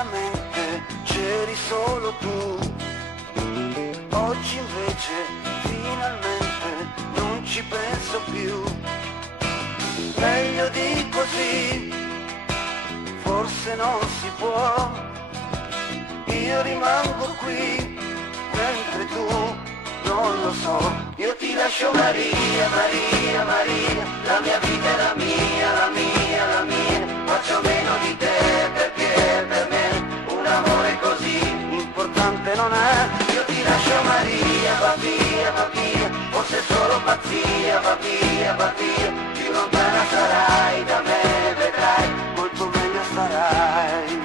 mia mente c'eri solo tu. Oggi invece finalmente non ci penso più. Meglio di così, forse non si può. Io rimango qui, mentre tu non lo so. Io ti lascio Maria, Maria, Maria, la mia vita è la mia, la mia, la mia. Faccio meno di te perché per me un amore così importante non è. Io ti lascio Maria, va via, va via, forse è solo pazzia, va via, va via. Più lontana sarai da me, vedrai, molto meglio starai.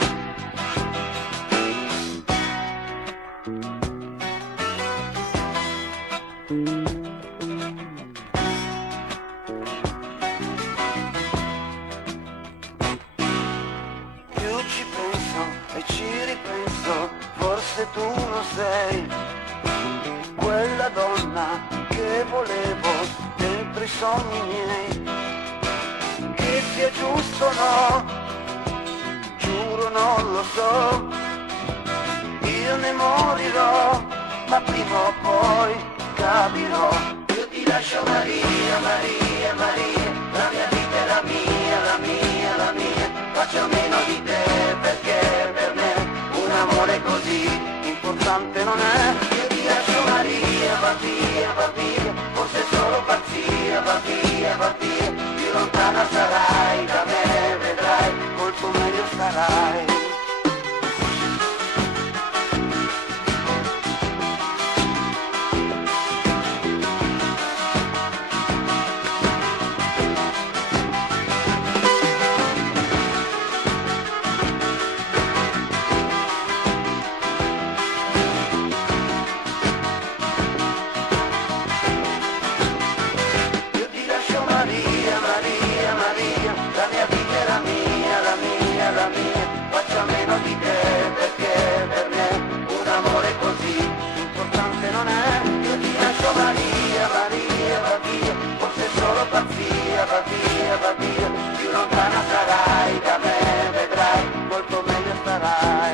Più ci penso e ci ripenso, forse tu lo sei, quella donna che volevo dentro i sogni miei. Che sia giusto o no, giuro non lo so, io ne morirò, ma prima o poi capirò. Io ti lascio Maria, Maria, Maria, la mia vita è la mia, la mia, la mia. Faccio meno di te perché per me un amore così importante non è. Io ti lascio Maria, va via, va via, forse è solo pazzia, va via, va via. Più lontana sarai da me, vedrai, molto meglio starai. Faccio meno di te perché per me un amore così importante non è. Io ti lascio Maria, Maria, va via, forse è solo pazzia, va via, va via. Più lontana sarai da me, vedrai, molto meglio starai.